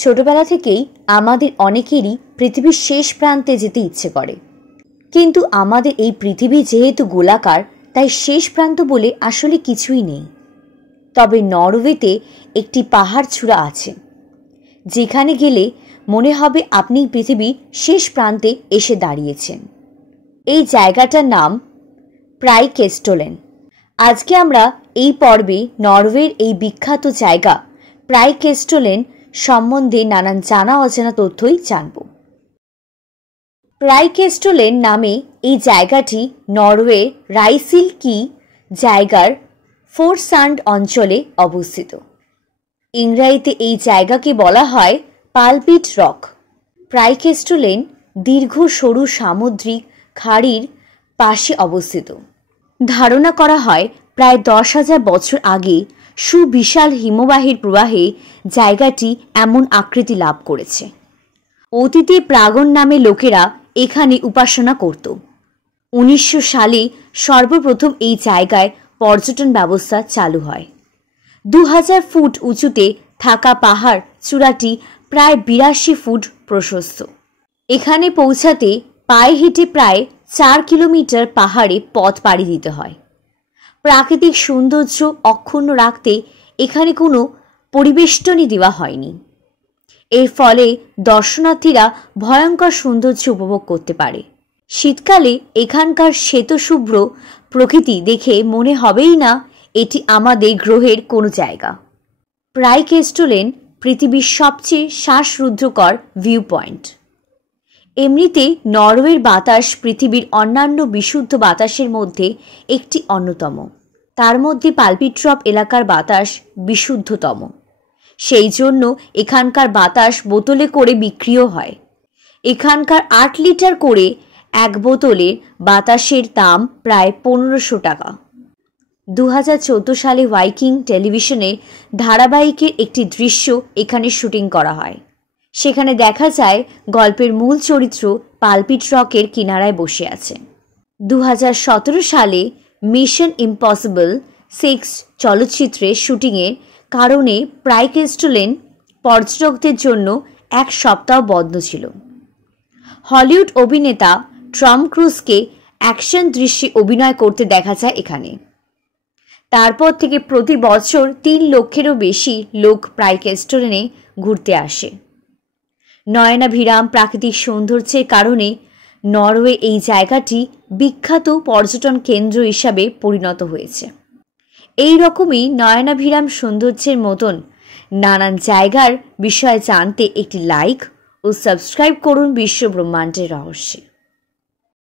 ছোটবেলা থেকেই আমাদের অনেকেরই পৃথিবীর শেষ প্রান্তে যেতে ইচ্ছে করে, কিন্তু আমাদের এই পৃথিবী যেহেতু গোলাকার, তাই শেষ প্রান্ত বলে আসলে কিছুই নেই। তবে নরওয়েতে একটি পাহাড় চূড়া আছে, যেখানে গেলে মনে হবে আপনি পৃথিবীর শেষ প্রান্তে এসে দাঁড়িয়েছেন। এই জায়গাটার নাম প্রাইকেস্টোলেন। আজকে আমরা এই পর্বে নরওয়ের এই বিখ্যাত জায়গা প্রাইকেস্টোলেন সম্বন্ধে নানান জানা অজানা তথ্যই জানব। প্রাইকেস্টোলেন নামে এই জায়গাটি নরওয়ের রাইসিলকি জায়গার ফোরসান্ড অঞ্চলে অবস্থিত। ইংরেজিতে এই জায়গাকে বলা হয় পালপিট রক। প্রাইকেস্টোলেন দীর্ঘ সরু সামুদ্রিক খাড়ির পাশে অবস্থিত। ধারণা করা হয় প্রায় 10,000 বছর আগে সুবিশাল হিমবাহের প্রবাহে জায়গাটি এমন আকৃতি লাভ করেছে। অতীতে প্রাগন নামে লোকেরা এখানে উপাসনা করত। 1900 সালে সর্বপ্রথম এই জায়গায় পর্যটন ব্যবস্থা চালু হয়। 2000 ফুট উঁচুতে থাকা পাহাড় চূড়াটি প্রায় 82 ফুট প্রশস্ত। এখানে পৌঁছাতে পায়ে হেঁটে প্রায় 4 কিলোমিটার পাহাড়ে পথ পাড়ি দিতে হয়। প্রাকৃতিক সৌন্দর্য অক্ষুণ্ণ রাখতে এখানে কোনো পরিবেষ্টনী দেওয়া হয়নি। এর ফলে দর্শনার্থীরা ভয়ঙ্কর সৌন্দর্য উপভোগ করতে পারে। শীতকালে এখানকার শ্বেতশুভ্র প্রকৃতি দেখে মনে হবেই না এটি আমাদের গ্রহের কোনো জায়গা। প্রাইকেস্টোলেন পৃথিবীর সবচেয়ে শ্বাসরুদ্ধকর ভিউ পয়েন্ট। এমনিতে নরওয়ের বাতাস পৃথিবীর অন্যান্য বিশুদ্ধ বাতাসের মধ্যে একটি অন্যতম। তার মধ্যে পালপিট্রপ এলাকার বাতাস বিশুদ্ধতম। সেই জন্য এখানকার বাতাস বোতলে করে বিক্রিও হয়। এখানকার 8 লিটার করে এক বোতলের বাতাসের দাম প্রায় 1500 টাকা। 2014 সালে ভাইকিং টেলিভিশনের ধারাবাহিকের একটি দৃশ্য এখানে শুটিং করা হয়। সেখানে দেখা যায় গল্পের মূল চরিত্র পালপিট রকের কিনারায় বসে আছে। 2017 সালে মিশন ইম্পসিবল 6 চলচ্চিত্রের শুটিংয়ের কারণে প্রাইকেস্টোলেন পর্যটকদের জন্য 1 সপ্তাহ বন্ধ ছিল। হলিউড অভিনেতা টম ক্রুজকে অ্যাকশন দৃশ্যে অভিনয় করতে দেখা যায় এখানে। তারপর থেকে প্রতি বছর 3 লক্ষেরও বেশি লোক প্রাইকেস্টোলেনে ঘুরতে আসে। নয়নাভিরাম প্রাকৃতিক সৌন্দর্যের কারণে নরওয়ে এই জায়গাটি বিখ্যাত পর্যটন কেন্দ্র হিসাবে পরিণত হয়েছে। এই রকমই নয়নাভিরাম সৌন্দর্যের মতন নানান জায়গার বিষয়ে জানতে একটি লাইক ও সাবস্ক্রাইব করুন বিশ্ব ব্রহ্মাণ্ডের রহস্যে।